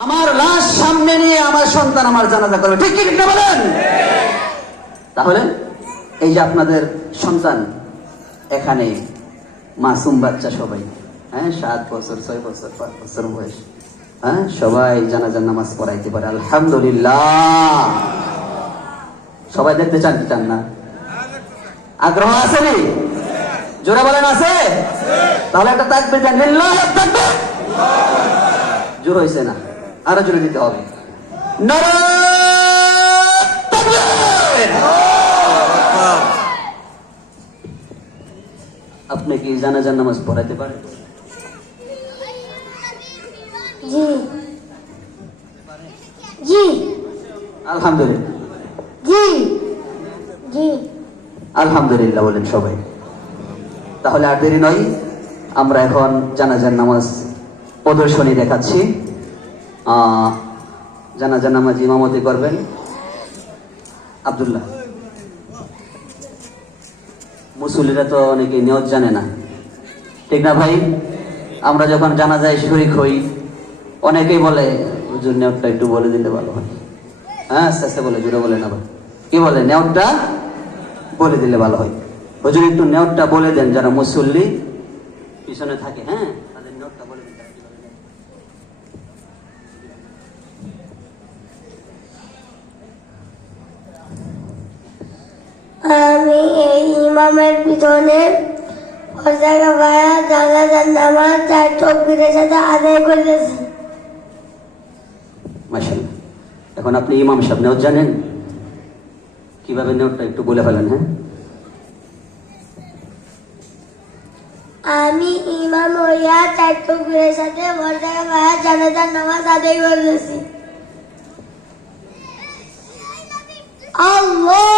আমার লাশ সামনে নিয়ে আমার সন্তান আমার জানাজা করবে। ঠিক কি না বলেন? তাহলে এই যে আপনাদের সন্তান এখানে মাসুম বাচ্চা সবাই হ্যাঁ সাত বছর, ছয় বছর, পাঁচ বছর বয়স হ্যাঁ সবাই জানাজার নামাজ পড়াইতে পারে, আলহামদুলিল্লাহ। সবাই দেখতে চান কি চান না? আগ্রহ আছে নি? জোরে বলেন, আছে? তাহলে একটা থাকবে দেন জোর হয়েছে না। আরও জোরে দিতে হবে। আপনি কি জানাজার নামাজ পড়াইতে পারেন? জি। জি। আলহামদুলিল্লাহ। জি। জি। আলহামদুলিল্লাহ বলেন সবাই। তাহলে আর দেরি নয় আমরা এখন জানাজার নামাজ প্রদর্শনী দেখাচ্ছি। আহ, জানাজার নামাজ ইমামতি করবেন। আব্দুল্লাহ মুসল্লিরা তো অনেকে নিয়ত জানে না। ঠিক না ভাই? আমরা যখন জানাজায় শরিক হই অনেকেই বলে হুজুর নেওয়ারটা একটু বলে দিলে ভালো হয়। হ্যাঁ আস্তে আস্তে বলে জুড়ে বলে না ভাই। কি বলে? নেওয়ারটা বলে দিলে ভালো হয়। হুজুর একটু নেওয়ারটা বলে দেন যারা মুসল্লি পিছনে থাকে হ্যাঁ তাদের নেওয়ারটা বলে দিন তারা কীভাবে নেয়। আমি এই ইমামের পিছনে পতাকা ভাড়া জানাজার নামাজ চার চব্বিরের সাথে আদায় মাশাআল্লাহ। এখন আপনি ইমাম সাহেব নেওয়ার জানেন? কীভাবে নেওয়ারটা একটু বলে ফেলেন হ্যাঁ? আমি ইমাম হইয়া চার চব্বিরের সাথে পতাকা ভাড়া জানাজার নামাজ আদায় করেছি। আল্লাহু!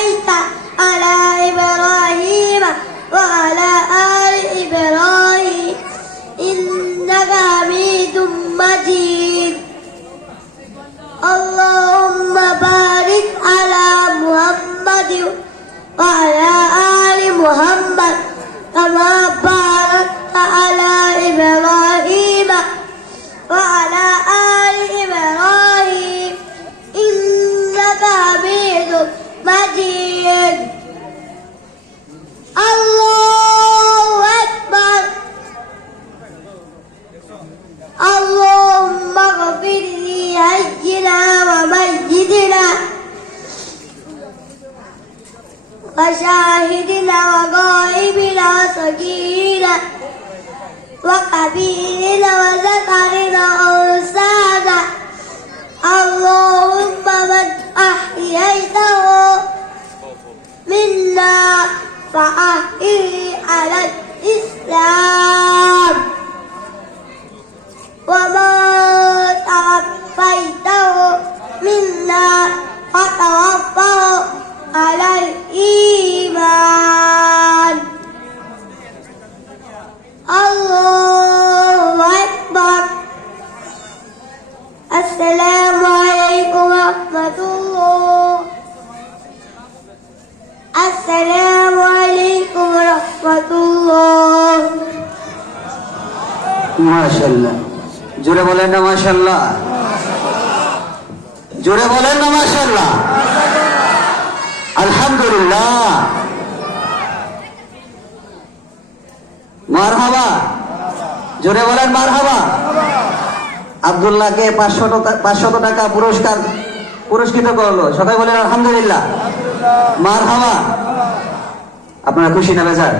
وشاهد وغائب وصغير وقبيلنا وذكر وأنثى اللهم من أحييته منا فأحيه على الإسلام. وما মাশাল্লাহ জোরে বলেন না মাশাল্লাহ জোরে বলেন না মাশাল্লাহ আলহামদুলিল্লাহ। মারহাবা। জোরে বলেন মারহাবা। পাঁচশত টাকা পুরস্কার পুরস্কৃত করল। সবাই বলেন আলহামদুলিল্লাহ। মার মারহাবা। আপনারা খুশি না বেজার?